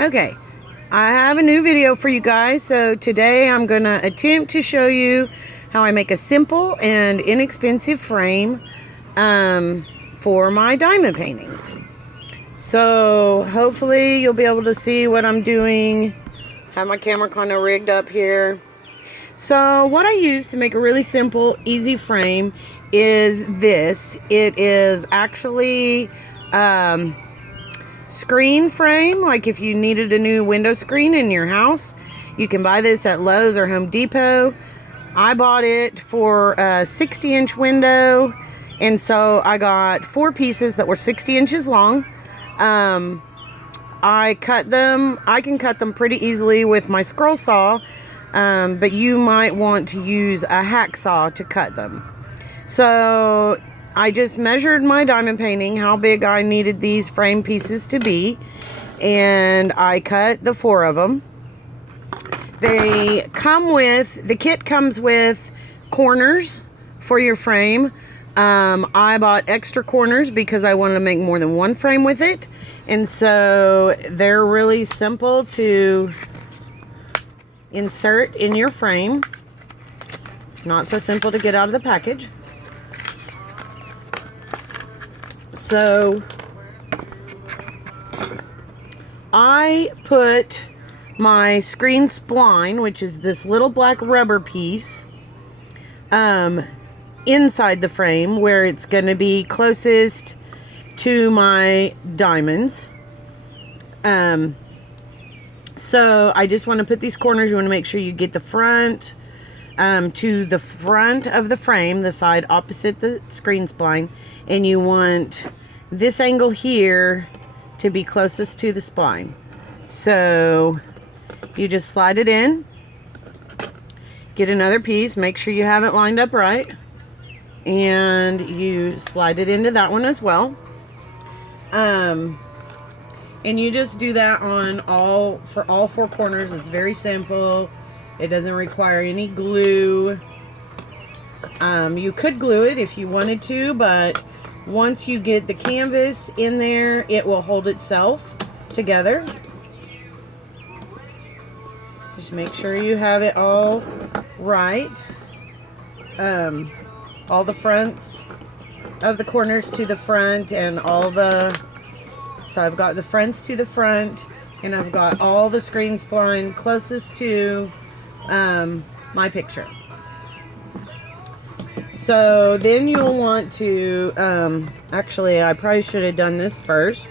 Okay, I have a new video for you guys. So today I'm going to attempt to show you how I make a simple and inexpensive frame for my diamond paintings. So hopefully you'll be able to see what I'm doing. Have my camera kind of rigged up here. So what I use to make a really simple, easy frame is this. It is actually screen frame. Like if you needed a new window screen in your house, you can buy this at Lowe's or Home Depot. I bought it for a 60-inch window, and so I got 4 pieces that were 60 inches long. I cut them. I can cut them pretty easily with my scroll saw, but you might want to use a hacksaw to cut them. So I just measured my diamond painting, how big I needed these frame pieces to be, and I cut the 4 of them. The kit comes with corners for your frame. I bought extra corners because I wanted to make more than one frame with it, and so they're really simple to insert in your frame. Not so simple to get out of the package. So I put my screen spline, which is this little black rubber piece, inside the frame where it's going to be closest to my diamonds. So I just want to put these corners. You want to make sure you get the front to the front of the frame, the side opposite the screen spline, and you want this angle here to be closest to the spline. So you just slide it in, get another piece, make sure you have it lined up right, and you slide it into that one as well. And you just do that on for all 4 corners. It's very simple. It doesn't require any glue. You could glue it if you wanted to, but once you get the canvas in there, it will hold itself together. Just make sure you have it all right. All the fronts of the corners to the front, and so I've got the fronts to the front, and I've got all the screen spline closest to my picture. So then you'll want to, actually I probably should have done this first,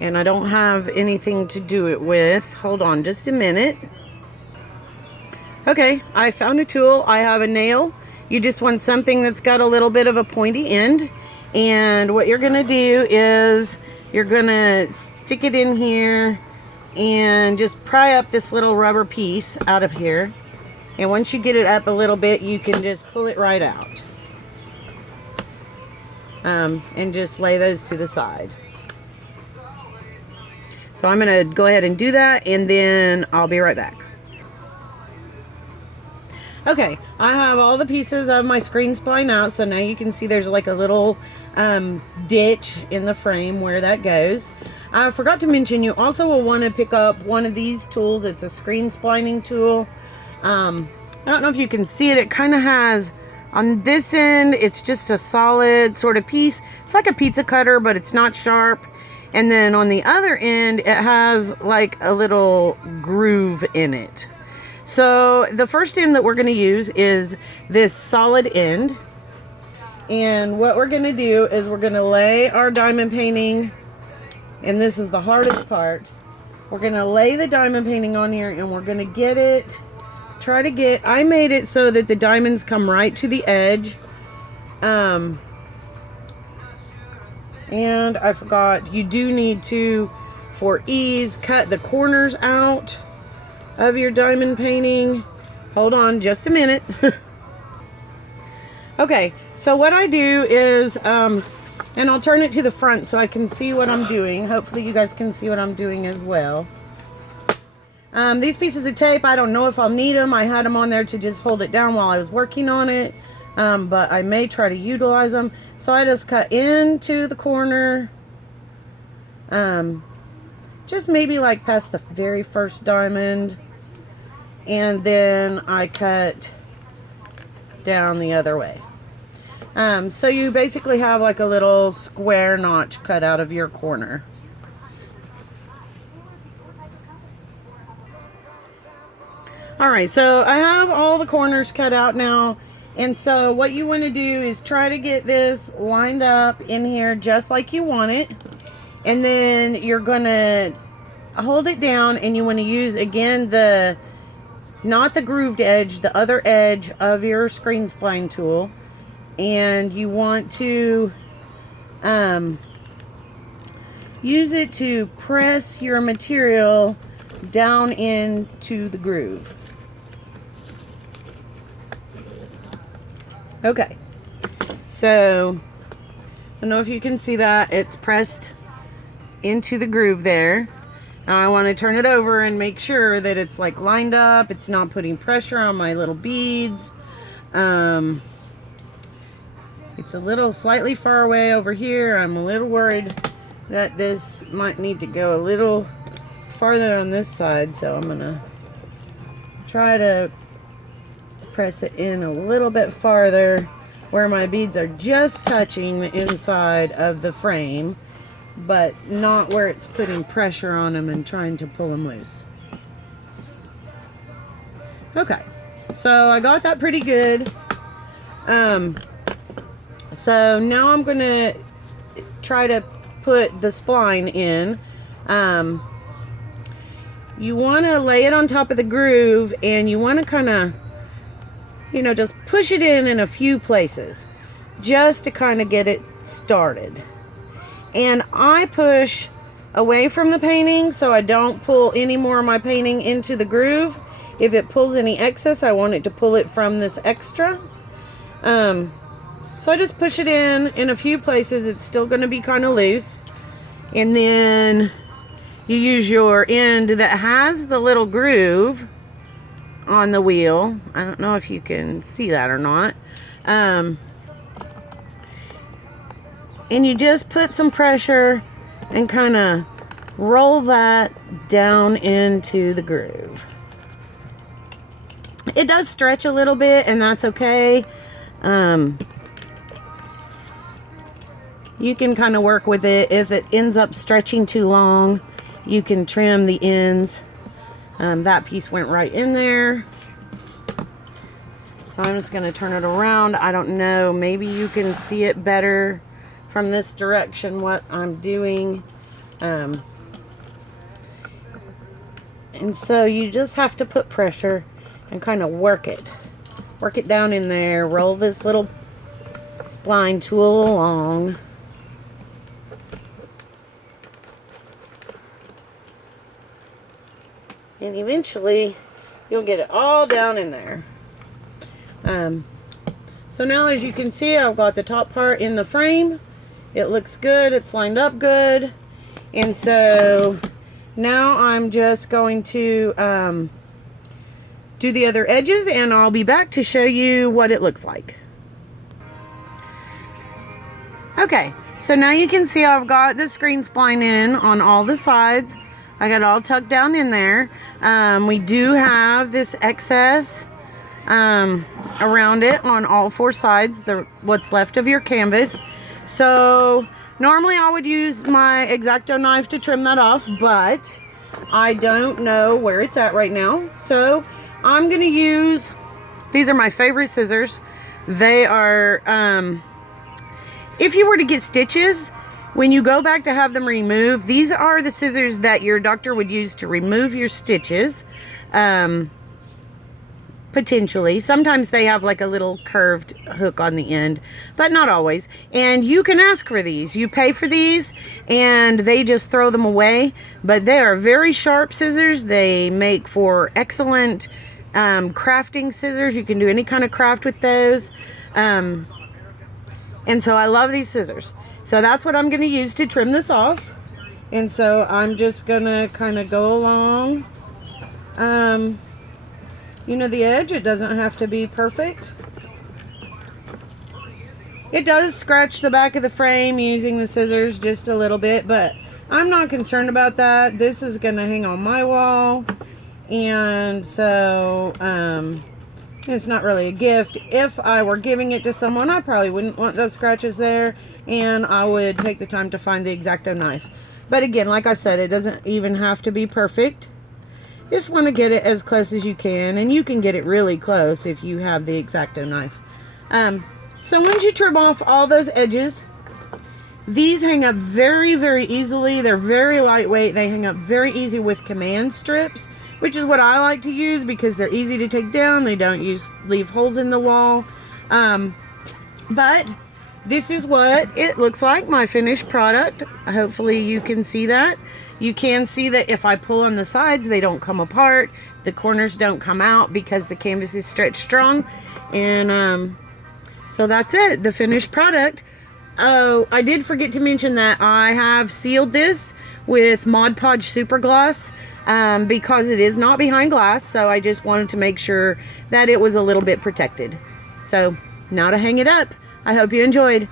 and I don't have anything to do it with. Hold on just a minute. Okay, I found a tool. I have a nail. You just want something that's got a little bit of a pointy end, and what you're gonna do is you're gonna stick it in here and just pry up this little rubber piece out of here. And once you get it up a little bit, you can just pull it right out. And just lay those to the side. So I'm going to go ahead and do that, and then I'll be right back. Okay, I have all the pieces of my screen spline out, so now you can see there's like a little ditch in the frame where that goes. I forgot to mention, you also will want to pick up one of these tools. It's a screen splining tool. I don't know if you can see it. It kind of has, on this end, it's just a solid sort of piece. It's like a pizza cutter, but it's not sharp. And then on the other end, it has like a little groove in it. So the first end that we're going to use is this solid end. And what we're going to do is we're going to lay our diamond painting, and this is the hardest part. We're going to lay the diamond painting on here, and we're going to get it, I made it so that the diamonds come right to the edge. And I forgot, you do need to, for ease, cut the corners out of your diamond painting. Hold on just a minute. Okay, so what I do is, and I'll turn it to the front so I can see what I'm doing. Hopefully you guys can see what I'm doing as well. These pieces of tape, I don't know if I'll need them. I had them on there to just hold it down while I was working on it. But I may try to utilize them. So I just cut into the corner. just maybe like past the very first diamond, and then I cut down the other way. So you basically have like a little square notch cut out of your corner. Alright, so I have all the corners cut out now. And so what you want to do is try to get this lined up in here just like you want it. And then you're going to hold it down, and you want to use, again, not the grooved edge, the other edge of your screen spline tool. And you want to use it to press your material down into the groove. Okay, so I don't know if you can see that. It's pressed into the groove there. Now I want to turn it over and make sure that it's like lined up. It's not putting pressure on my little beads. It's a little slightly far away over here. I'm a little worried that this might need to go a little farther on this side, so I'm gonna try to press it in a little bit farther where my beads are just touching the inside of the frame, but not where it's putting pressure on them and trying to pull them loose. Okay, so I got that pretty good. So now I'm gonna try to put the spline in. You want to lay it on top of the groove, and you want to kind of, you know, just push it in a few places just to kind of get it started. And I push away from the painting so I don't pull any more of my painting into the groove. If it pulls any excess, I want it to pull it from this extra. So I just push it in a few places. It's still going to be kind of loose. And then you use your end that has the little groove on the wheel. I don't know if you can see that or not. And you just put some pressure and kind of roll that down into the groove. It does stretch a little bit, and that's okay. You can kind of work with it. If it ends up stretching too long, you can trim the ends. That piece went right in there. So I'm just going to turn it around. I don't know, maybe you can see it better from this direction what I'm doing. And so you just have to put pressure and kind of work it. Work it down in there. Roll this little spline tool along. And eventually you'll get it all down in there. So now, as you can see, I've got the top part in the frame. It looks good. It's lined up good. And so now I'm just going to do the other edges, and I'll be back to show you what it looks like. Okay, so now you can see I've got the screen spline in on all the sides. I got it all tucked down in there. We do have this excess around it on all four sides, what's left of your canvas. So normally I would use my X-Acto knife to trim that off, but I don't know where it's at right now. So I'm going to use, these are my favorite scissors. They are, if you were to get stitches, when you go back to have them removed, these are the scissors that your doctor would use to remove your stitches. Potentially. Sometimes they have like a little curved hook on the end, but not always. And you can ask for these. You pay for these and they just throw them away. But they are very sharp scissors. They make for excellent crafting scissors. You can do any kind of craft with those. And so I love these scissors. So that's what I'm going to use to trim this off. And so I'm just going to kind of go along. You know, the edge, it doesn't have to be perfect. It does scratch the back of the frame using the scissors just a little bit, but I'm not concerned about that. This is going to hang on my wall. And so, it's not really a gift. If I were giving it to someone, I probably wouldn't want those scratches there. And I would take the time to find the X-Acto knife. But again, like I said, it doesn't even have to be perfect. Just want to get it as close as you can. And you can get it really close if you have the X-Acto knife. So once you trim off all those edges, these hang up very, very easily. They're very lightweight. They hang up very easy with command strips, which is what I like to use because they're easy to take down. They don't leave holes in the wall. But this is what it looks like, my finished product. Hopefully you can see that. You can see that if I pull on the sides, they don't come apart. The corners don't come out because the canvas is stretched strong. And so that's it, the finished product. Oh, I did forget to mention that I have sealed this with Mod Podge Super Gloss because it is not behind glass. So I just wanted to make sure that it was a little bit protected. So now to hang it up. I hope you enjoyed.